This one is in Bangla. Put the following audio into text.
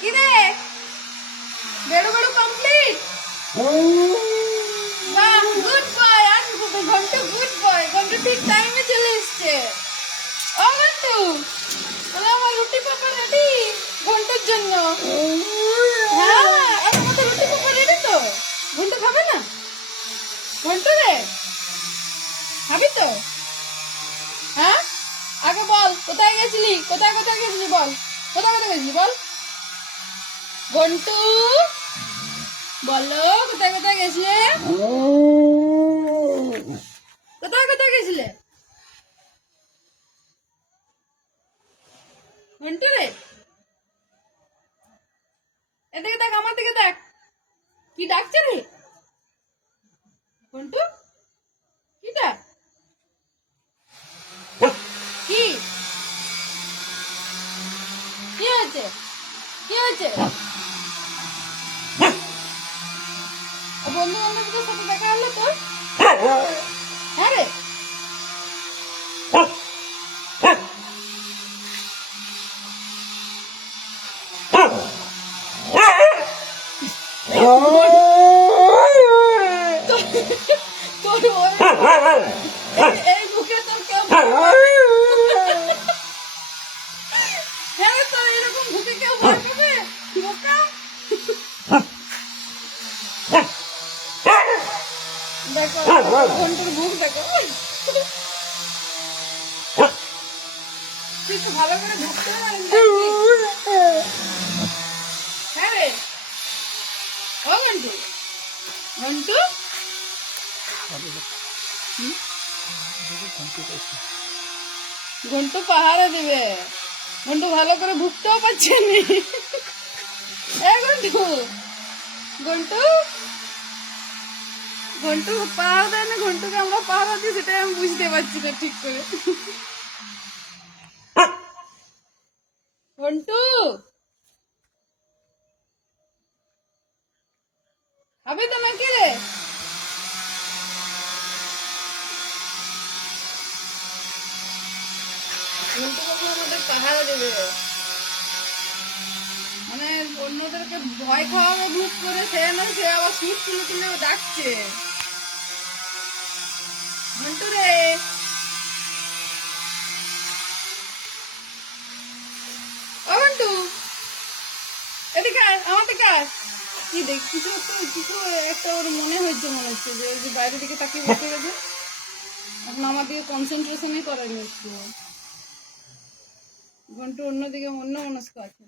কিরে? কমপ্লিট গুড আর ঘন্টু গুড ঠিক টাইমে চলে রুটি ঘন্টুর জন্য হ্যাঁ আর আমাদের রুটি পাপা রেডি তো ঘন্টু খাবে না ঘন্টু রে খাবি তো হ্যাঁ আগে বল, কোথায় গেছিলি? কোথায় কোথায় গেছিলি বল? কোথায় কোথায় গেছিলি বল? ঘন্টু, বলো, কোথায় কোথায় গেছিলে? কোথায় কোথায় গেছিলে? ঘন্টু রে। এদিকে দেখ, আমার দিকে দেখ। কি ডাকছে রে? ঘন্টু কি ডাক কি কি হয়েছে কি হয়েছে বন্ধু বান্ধবদের সাথে দেখা হলো তোর হ্যাঁ রে। হ্যাঁ এরকম মুখে কেউ বোকা দেখো মুখ দেখো একটু ভালো করে ঢুকতে ঘন্টু ঘন্টু পাহারা দিবে। ঘন্টু ভালো করে ঢুকতেও পারছে নি। এ ঘন্টু ঘন্টু ঘন্টু পাহারা দেয় না ঘন্টুকে, আমরা পাহারা দিই সেটাই আমি বুঝতে পারছি না ঠিক করে। ঘন্টু হবে তো নাকি রে। ঘন্টু বাবু আমাদের পাহারা দেবে। অন্যদেরকে ভয় খাওয়াবে ভূত করে সে না সে আবার সুট তুলে তুলে ডাকছে। রে। ওর মনে মনে হচ্ছে যে ওই যে বাইরের দিকে তাকিয়ে গেছে। এখন আমার দিকে কনসেন্ট্রেশনই অন্যদিকে অন্য মনস্ক আছে।